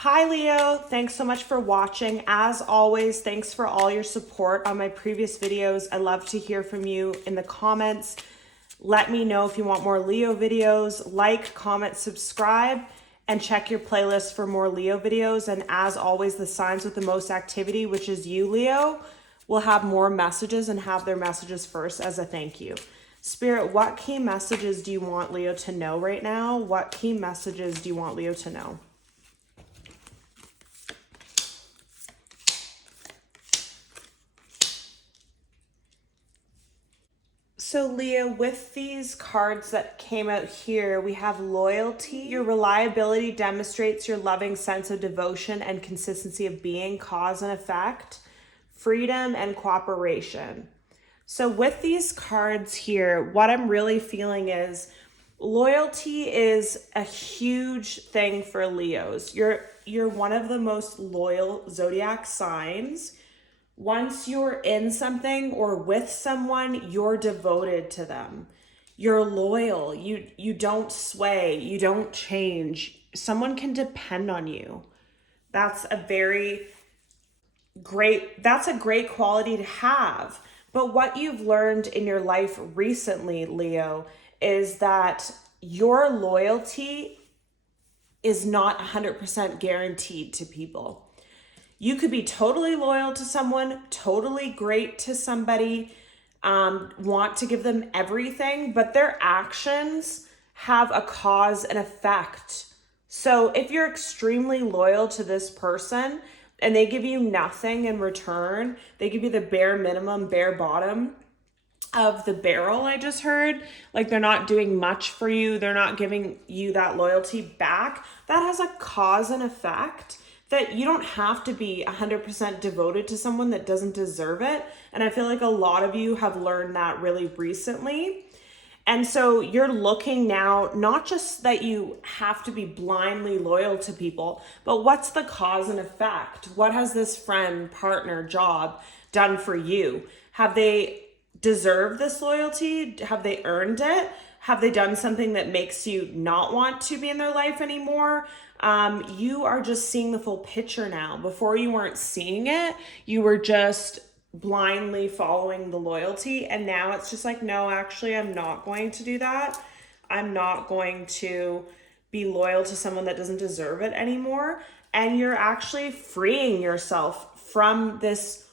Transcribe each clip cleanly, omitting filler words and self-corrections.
Hi Leo, thanks so much for watching. As always, thanks for all your support on my previous videos. I love to hear from you in the comments. Let me know if you want more Leo videos. Like, comment, subscribe, and check your playlist for more Leo videos. And as always, the signs with the most activity, which is you, Leo, will have more messages and have their messages first as a thank you. Spirit, what key messages do you want Leo to know right now? What key messages do you want Leo to know? So Leo, with these cards that came out here, we have loyalty. Your reliability demonstrates your loving sense of devotion and consistency of being, cause and effect, freedom and cooperation. So with these cards here, what I'm really feeling is loyalty is a huge thing for Leos. You're one of the most loyal zodiac signs. Once you're in something or with someone, you're devoted to them. You're loyal. You don't sway. You don't change. Someone can depend on you. That's a great quality to have. But what you've learned in your life recently, Leo, is that your loyalty is not 100% guaranteed to people. You could be totally loyal to someone, totally great to somebody, want to give them everything, but their actions have a cause and effect. So if you're extremely loyal to this person and they give you nothing in return, they give you the bare minimum, bare bottom of the barrel, I just heard, like they're not doing much for you, they're not giving you that loyalty back, that has a cause and effect that you don't have to be 100% devoted to someone that doesn't deserve it. And I feel like a lot of you have learned that really recently. And so you're looking now, not just that you have to be blindly loyal to people, but what's the cause and effect? What has this friend, partner, job done for you? Have they deserved this loyalty? Have they earned it? Have they done something that makes you not want to be in their life anymore? You are just seeing the full picture now. Before you weren't seeing it, you were just blindly following the loyalty. And now it's just like, no, actually, I'm not going to do that. I'm not going to be loyal to someone that doesn't deserve it anymore. And you're actually freeing yourself from this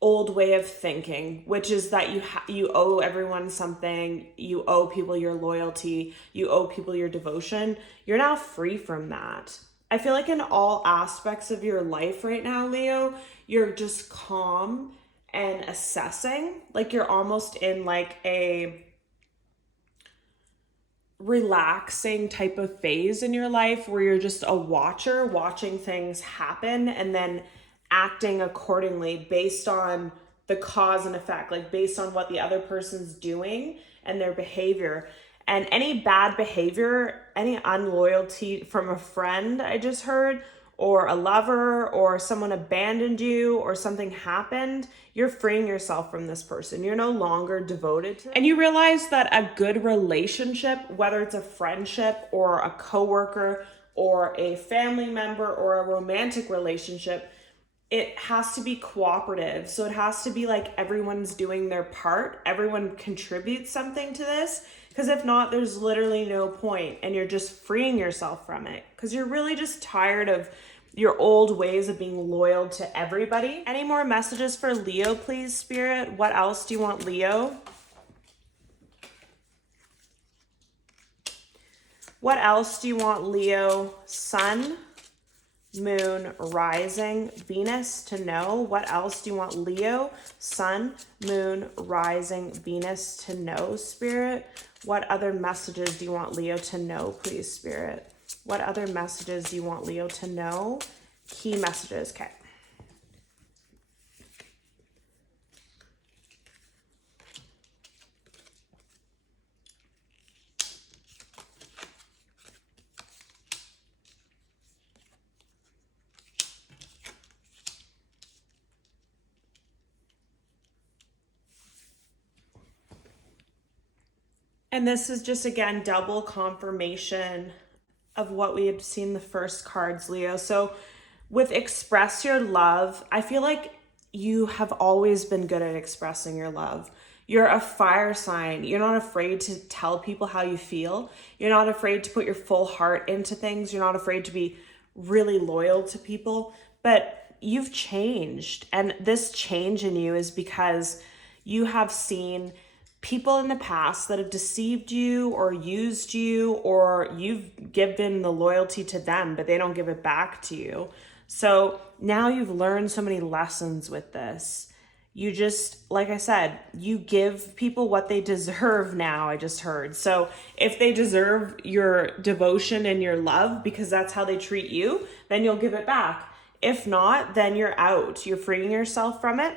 old way of thinking, which is that you owe everyone something, you owe people your loyalty, you owe people your devotion. You're now free from that. I feel like in all aspects of your life right now, Leo, you're just calm and assessing, like you're almost in like a relaxing type of phase in your life where you're just a watcher watching things happen and then acting accordingly based on the cause and effect, like based on what the other person's doing and their behavior. And any bad behavior, any unloyalty from a friend, I just heard, or a lover, or someone abandoned you, or something happened, you're freeing yourself from this person. You're no longer devoted to them. And you realize that a good relationship, whether it's a friendship or a coworker or a family member or a romantic relationship, it has to be cooperative. So it has to be like everyone's doing their part. Everyone contributes something to this. Because if not, there's literally no point and you're just freeing yourself from it. Because you're really just tired of your old ways of being loyal to everybody. Any more messages for Leo, please, Spirit? What else do you want, Leo? What else do you want, Leo? Sun, Moon, Rising, Venus to know? What else do you want, Leo? Sun, Moon, Rising, Venus to know, Spirit? What other messages do you want Leo to know, please, Spirit? What other messages do you want Leo to know? Key messages, okay. And this is just, again, double confirmation of what we had seen the first cards, Leo. So with express your love, I feel like you have always been good at expressing your love. You're a fire sign. You're not afraid to tell people how you feel. You're not afraid to put your full heart into things. You're not afraid to be really loyal to people. But you've changed. And this change in you is because you have seen people in the past that have deceived you or used you, or you've given the loyalty to them, but they don't give it back to you. So now you've learned so many lessons with this. You just, like I said, you give people what they deserve now, I just heard. So if they deserve your devotion and your love because that's how they treat you, then you'll give it back. If not, then you're out. You're freeing yourself from it.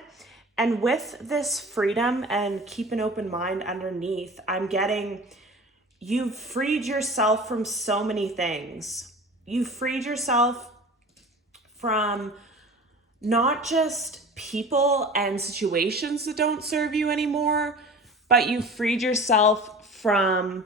And with this freedom and keep an open mind underneath, I'm getting you've freed yourself from so many things. You've freed yourself from not just people and situations that don't serve you anymore, but you've freed yourself from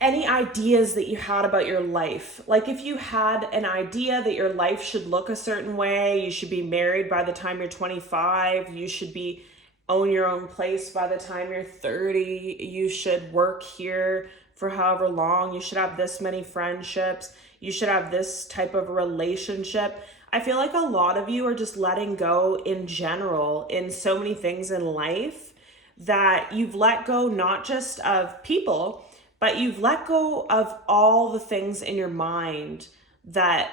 any ideas that you had about your life. Like if you had an idea that your life should look a certain way, you should be married by the time you're 25, you should be own your own place by the time you're 30, you should work here for however long, you should have this many friendships, you should have this type of relationship. I feel like a lot of you are just letting go in general in so many things in life that you've let go not just of people, but you've let go of all the things in your mind that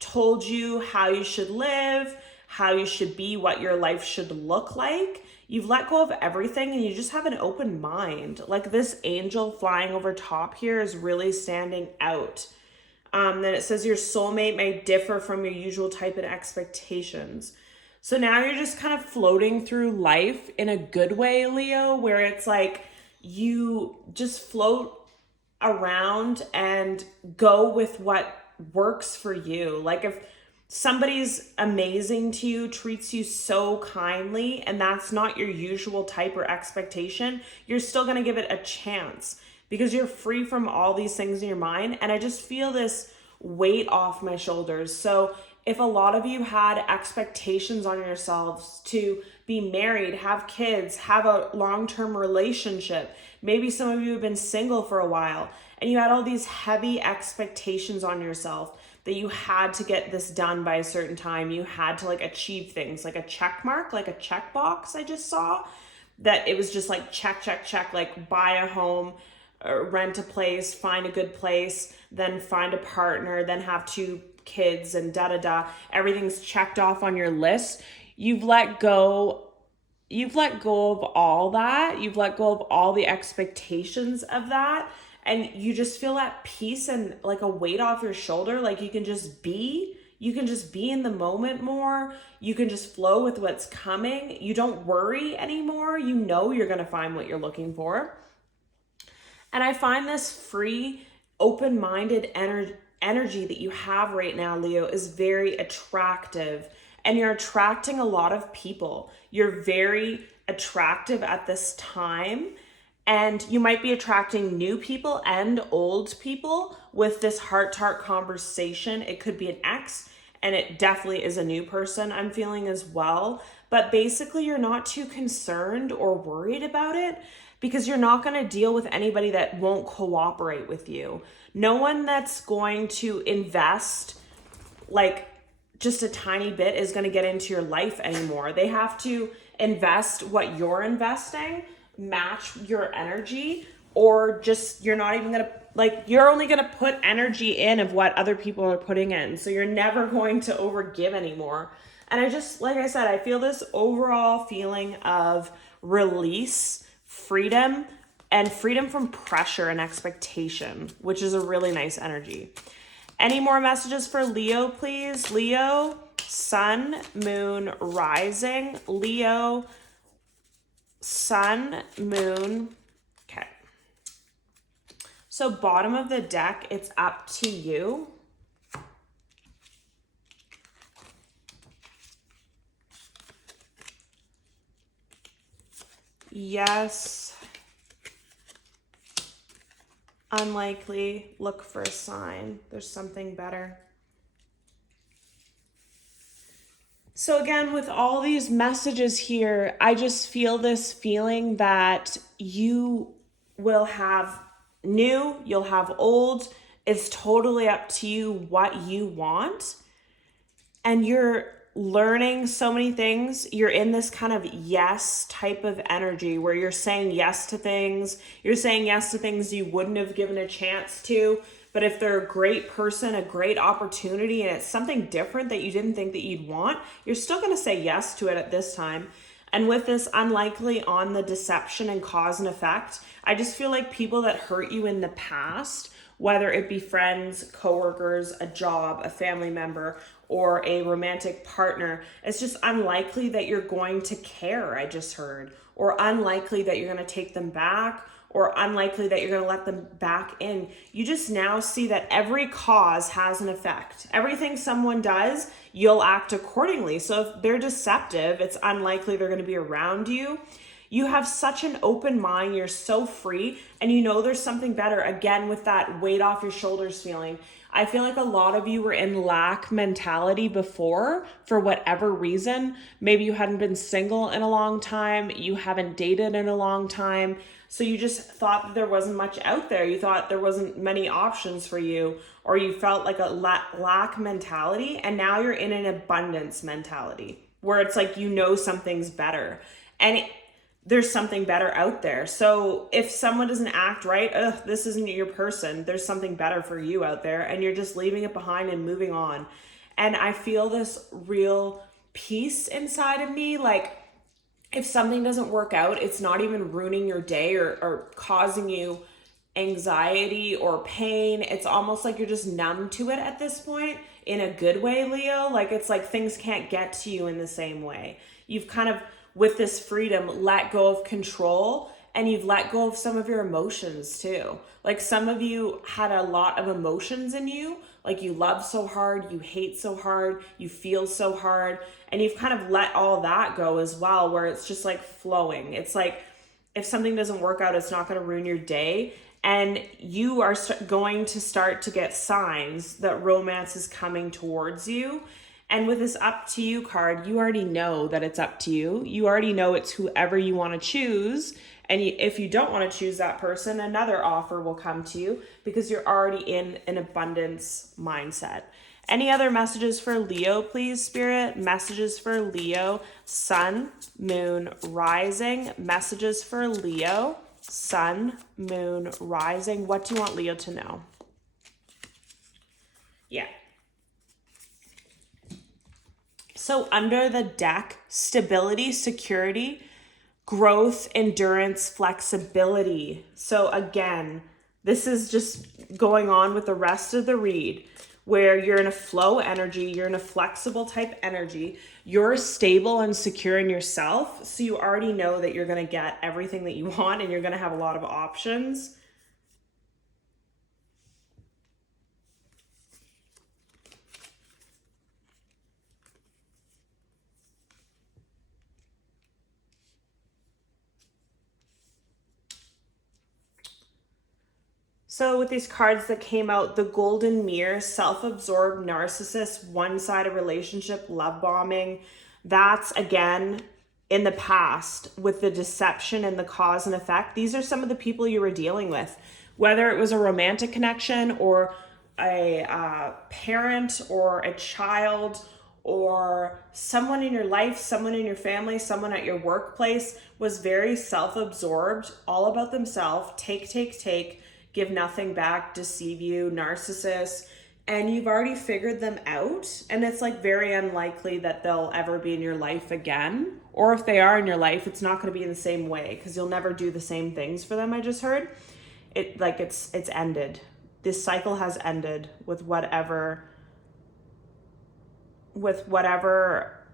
told you how you should live, how you should be, what your life should look like. You've let go of everything and you just have an open mind. Like this angel flying over top here is really standing out. Then it says your soulmate may differ from your usual type and expectations. So now you're just kind of floating through life in a good way, Leo, where it's like you just float around and go with what works for you. Like if somebody's amazing to you, treats you so kindly, and that's not your usual type or expectation, you're still going to give it a chance because you're free from all these things in your mind. And I just feel this weight off my shoulders. So if a lot of you had expectations on yourselves to be married, have kids, have a long-term relationship, maybe some of you have been single for a while and you had all these heavy expectations on yourself that you had to get this done by a certain time. You had to like achieve things like a check mark, like a check box I just saw, that it was just like check, check, check, like buy a home, rent a place, find a good place, then find a partner, then have 2 kids and da-da-da. Everything's checked off on your list. You've let go of all that. You've let go of all the expectations of that. And you just feel at peace and like a weight off your shoulder. Like you can just be in the moment more. You can just flow with what's coming. You don't worry anymore. You know you're going to find what you're looking for. And I find this free, open-minded energy that you have right now, Leo, is very attractive. And you're attracting a lot of people. You're very attractive at this time. And you might be attracting new people and old people with this heart-to-heart conversation. It could be an ex, and it definitely is a new person I'm feeling as well. But basically, you're not too concerned or worried about it because you're not going to deal with anybody that won't cooperate with you. No one that's going to invest like just a tiny bit is going to get into your life anymore. They have to invest what you're investing, match your energy, or just you're not even going to like you're only going to put energy in of what other people are putting in. So you're never going to overgive anymore. And I just, like I said, I feel this overall feeling of release, freedom, and freedom from pressure and expectation, which is a really nice energy. Any more messages for Leo, please? Leo, sun, moon, rising. Leo, sun, moon. Okay. So bottom of the deck, it's up to you. Yes. unlikely, look for a sign. There's something better. So again, with all these messages here, I just feel this feeling that you will have new, you'll have old. It's totally up to you what you want. And you're learning so many things. You're in this kind of yes type of energy where you're saying yes to things. You're saying yes to things you wouldn't have given a chance to. But if they're a great person, a great opportunity, and it's something different that you didn't think that you'd want, you're still going to say yes to it at this time. And with this unlikely on the deception and cause and effect, I just feel like people that hurt you in the past, whether it be friends, coworkers, a job, a family member, or a romantic partner, it's just unlikely that you're going to care, I just heard, or unlikely that you're going to take them back, or unlikely that you're going to let them back in. You just now see that every cause has an effect. Everything someone does, you'll act accordingly. So if they're deceptive, it's unlikely they're going to be around you. You have such an open mind. You're so free, and you know there's something better. Again, with that weight off your shoulders feeling. I feel like a lot of you were in lack mentality before for whatever reason. Maybe you hadn't been single in a long time. You haven't dated in a long time. So you just thought that there wasn't much out there. You thought there wasn't many options for you, or you felt like a lack mentality. And now you're in an abundance mentality where it's like, you know, something's better. And there's something better out there. So if someone doesn't act right, this isn't your person. There's something better for you out there, and you're just leaving it behind and moving on. And I feel this real peace inside of me. Like, if something doesn't work out, it's not even ruining your day or causing you anxiety or pain. It's almost like you're just numb to it at this point, in a good way, Leo. Like, it's like things can't get to you in the same way. You've kind of, with this freedom, let go of control, and you've let go of some of your emotions too. Like, some of you had a lot of emotions in you. Like, you love so hard, you hate so hard, you feel so hard, and you've kind of let all that go as well, where it's just like flowing. It's like, if something doesn't work out, it's not going to ruin your day. And you are going to start to get signs that romance is coming towards you. And with this up to you card, you already know that it's up to you. You already know it's whoever you want to choose. And if you don't want to choose that person, another offer will come to you because you're already in an abundance mindset. Any other messages for Leo, please, Spirit? Messages for Leo, Sun, Moon, Rising. Messages for Leo, Sun, Moon, Rising. What do you want Leo to know? Yeah. So under the deck, stability, security, growth, endurance, flexibility. So again, this is just going on with the rest of the read, where you're in a flow energy, you're in a flexible type energy, you're stable and secure in yourself. So you already know that you're going to get everything that you want, and you're going to have a lot of options. So with these cards that came out, the golden mirror, self-absorbed narcissist, one-sided relationship, love bombing, that's again in the past with the deception and the cause and effect. These are some of the people you were dealing with, whether it was a romantic connection or a parent or a child or someone in your life, someone in your family, someone at your workplace was very self-absorbed, all about themselves, take, give nothing back, deceive you, narcissist, and you've already figured them out. And it's like very unlikely that they'll ever be in your life again. Or if they are in your life, it's not going to be in the same way, because you'll never do the same things for them. I just heard it, like it's ended. This cycle has ended with whatever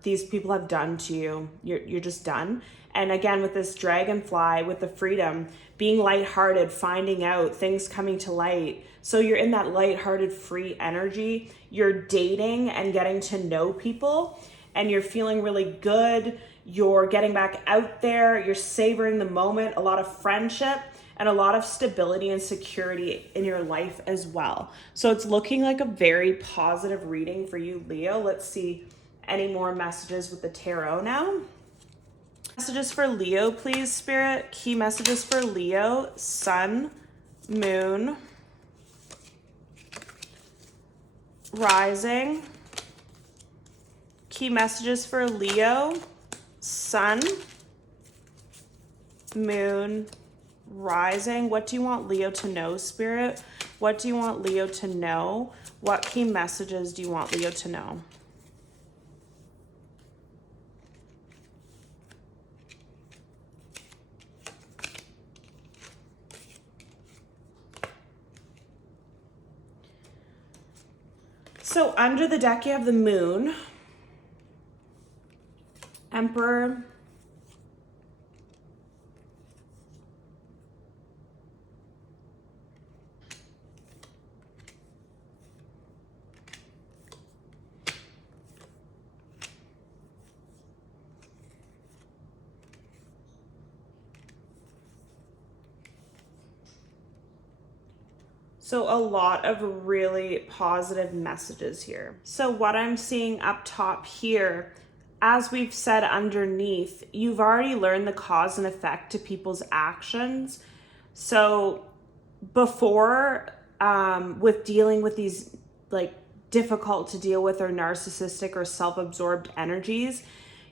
these people have done to you. You're just done. And again, with this dragonfly, with the freedom, being lighthearted, finding out, things coming to light. So you're in that lighthearted, free energy. You're dating and getting to know people, and you're feeling really good. You're getting back out there. You're savoring the moment, a lot of friendship. and a lot of stability and security in your life as well. So it's looking like a very positive reading for you, Leo. Let's see any more messages with the tarot now. Messages for Leo, please, Spirit. Key messages for Leo: Sun, Moon, Rising. Key messages for Leo: Sun, Moon, Rising. What do you want Leo to know, Spirit? What do you want Leo to know? What key messages do you want Leo to know? So under the deck, you have the Moon, Emperor, so a lot of really positive messages here. So what I'm seeing up top here, as we've said underneath, you've already learned the cause and effect to people's actions. So before, with dealing with these like difficult to deal with or narcissistic or self-absorbed energies,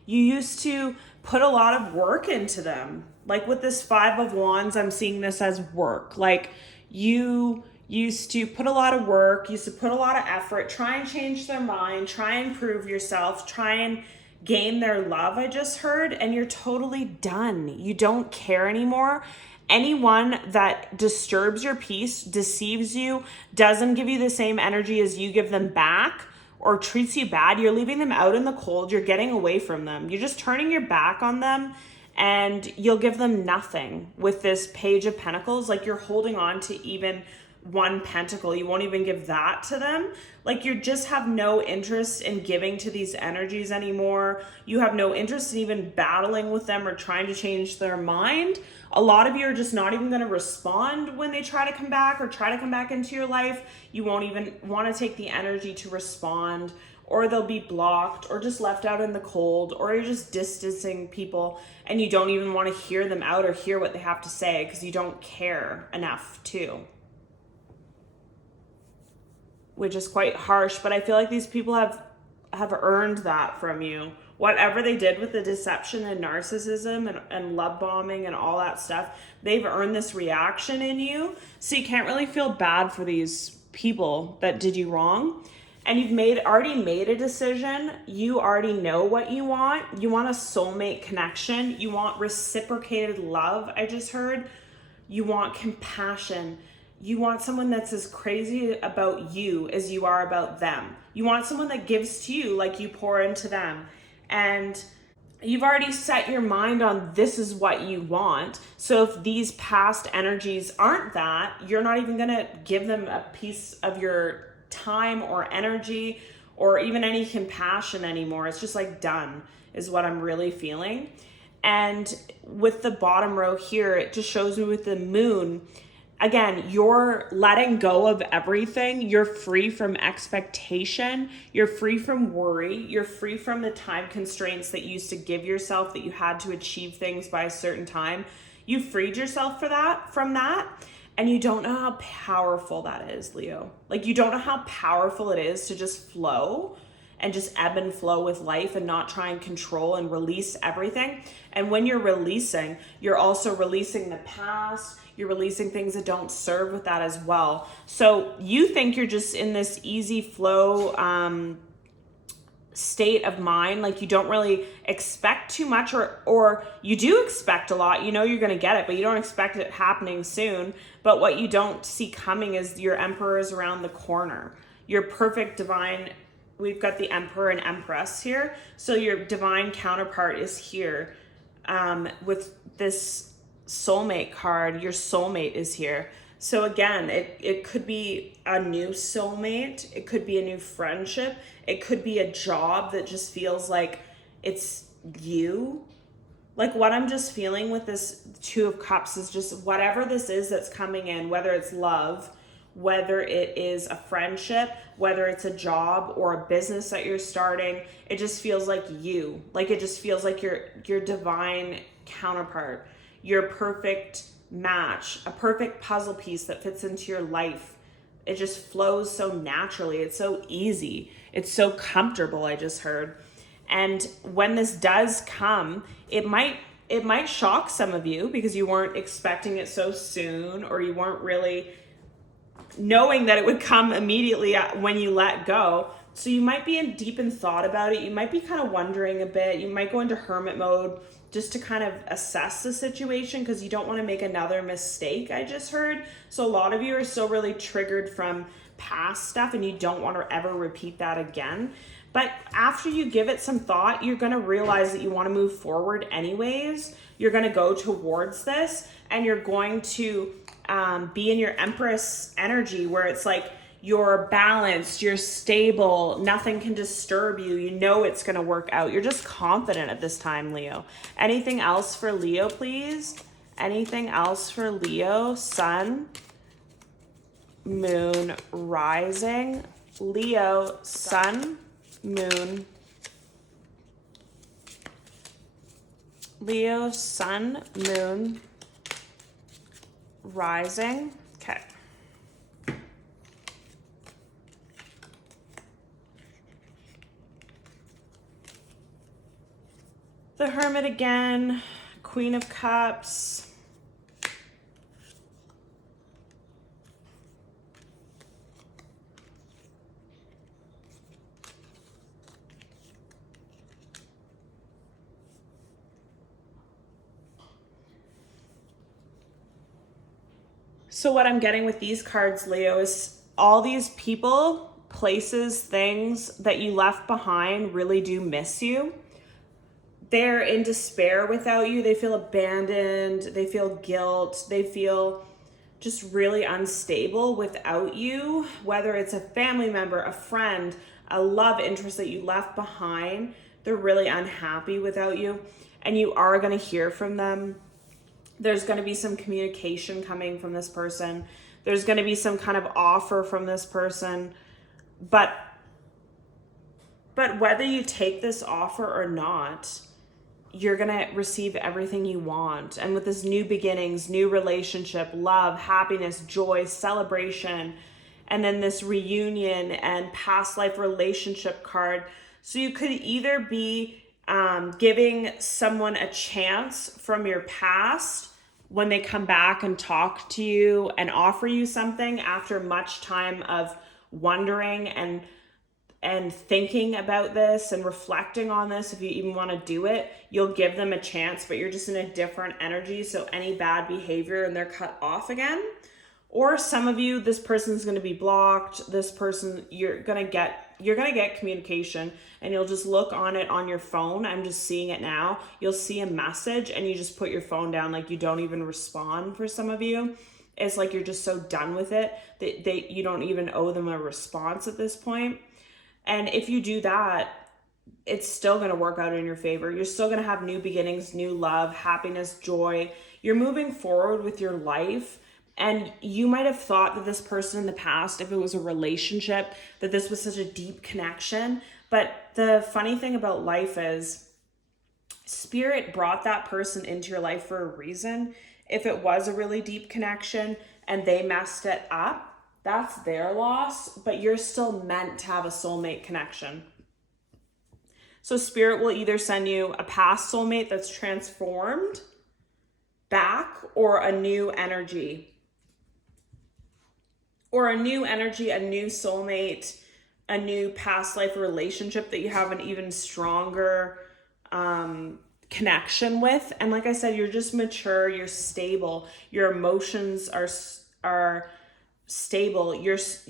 you used to put a lot of work into them. Like with this Five of Wands, I'm seeing this as work. Like you used to put a lot of work, used to put a lot of effort, try and change their mind, try and prove yourself, try and gain their love, I just heard, and you're totally done. You don't care anymore. Anyone that disturbs your peace, deceives you, doesn't give you the same energy as you give them back, or treats you bad, you're leaving them out in the cold, you're getting away from them. You're just turning your back on them, and you'll give them nothing with this Page of Pentacles. Like you're holding on to even one pentacle. You won't even give that to them. Like you just have no interest in giving to these energies anymore. You have no interest in even battling with them or trying to change their mind. A lot of you are just not even going to respond when they try to come back or try to come back into your life. You won't even want to take the energy to respond, or they'll be blocked or just left out in the cold, or you're just distancing people and you don't even want to hear them out or hear what they have to say because you don't care enough to. Which is quite harsh, but I feel like these people have earned that from you. Whatever they did with the deception and narcissism and love bombing and all that stuff, they've earned this reaction in you. So you can't really feel bad for these people that did you wrong. And you've already made a decision. You already know what you want. You want a soulmate connection. You want reciprocated love, I just heard. You want compassion. You want someone that's as crazy about you as you are about them. You want someone that gives to you like you pour into them. And you've already set your mind on this is what you want. So if these past energies aren't that, you're not even going to give them a piece of your time or energy or even any compassion anymore. It's just like done is what I'm really feeling. And with the bottom row here, it just shows me with the Moon, again, you're letting go of everything. You're free from expectation. You're free from worry. You're free from the time constraints that you used to give yourself, that you had to achieve things by a certain time. You freed yourself from that. And you don't know how powerful that is, Leo. Like you don't know how powerful it is to just flow and just ebb and flow with life and not try and control and release everything. And when you're releasing, you're also releasing the past. You're releasing things that don't serve with that as well. So you think you're just in this easy flow state of mind, like you don't really expect too much, or you do expect a lot. You know you're going to get it, but you don't expect it happening soon. But what you don't see coming is your Emperor is around the corner. Your perfect divine, we've got the Emperor and Empress here. So your divine counterpart is here with this soulmate card. Your soulmate is here. So again, it could be a new soulmate. It could be a new friendship. It could be a job that just feels like it's you. Like what I'm just feeling with this Two of Cups is just whatever this is that's coming in, whether it's love, whether it is a friendship, whether it's a job or a business that you're starting, it just feels like you. Like it just feels like your divine counterpart, your perfect match, a perfect puzzle piece that fits into your life. It just flows so naturally. It's so easy. It's so comfortable, I just heard. And when this does come, it might shock some of you because you weren't expecting it so soon, or you weren't really knowing that it would come immediately when you let go. So you might be deep in thought about it. You might be kind of wondering a bit. You might go into hermit mode just to kind of assess the situation because you don't want to make another mistake, I just heard. So a lot of you are still really triggered from past stuff and you don't want to ever repeat that again. But after you give it some thought, you're going to realize that you want to move forward anyways. You're going to go towards this and you're going to be in your Empress energy where it's like you're balanced, you're stable, nothing can disturb you. You know it's going to work out. You're just confident at this time, Leo. Anything else for Leo, please? Anything else for Leo? Sun, moon, rising. Leo, sun, moon. Leo, sun, moon, rising. Okay. The Hermit again, Queen of Cups. So what I'm getting with these cards, Leo, is all these people, places, things that you left behind really do miss you. They're in despair without you. They feel abandoned. They feel guilt. They feel just really unstable without you, whether it's a family member, a friend, a love interest that you left behind. They're really unhappy without you, and you are going to hear from them. There's going to be some communication coming from this person. There's going to be some kind of offer from this person, but whether you take this offer or not, you're going to receive everything you want. And with this new beginnings, new relationship, love, happiness, joy, celebration, and then this reunion and past life relationship card. So you could either be giving someone a chance from your past when they come back and talk to you and offer you something after much time of wondering and thinking about this and reflecting on this. If you even want to do it, you'll give them a chance, but you're just in a different energy. So any bad behavior and they're cut off again. Or some of you, this person's going to be blocked. This person, you're going to get communication, and you'll just look on it on your phone. I'm just seeing it now. You'll see a message and you just put your phone down, like you don't even respond. For some of you, it's like you're just so done with it that you don't even owe them a response at this point. And if you do that, it's still going to work out in your favor. You're still going to have new beginnings, new love, happiness, joy. You're moving forward with your life. And you might have thought that this person in the past, if it was a relationship, that this was such a deep connection. But the funny thing about life is Spirit brought that person into your life for a reason. If it was a really deep connection and they messed it up, that's their loss, but you're still meant to have a soulmate connection. So Spirit will either send you a past soulmate that's transformed back, or a new energy. Or a new energy, a new soulmate, a new past life relationship that you have an even stronger connection with. And like I said, you're just mature, you're stable, your emotions are stable, you're just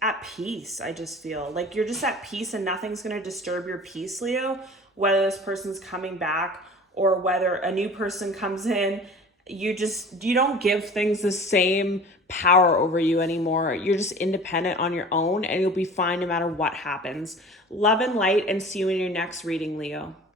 at peace. I just feel like you're just at peace and nothing's going to disturb your peace, Leo, whether this person's coming back or whether a new person comes in. you don't give things the same power over you anymore. You're just independent on your own, and you'll be fine no matter what happens. Love and light, and see you in your next reading, Leo.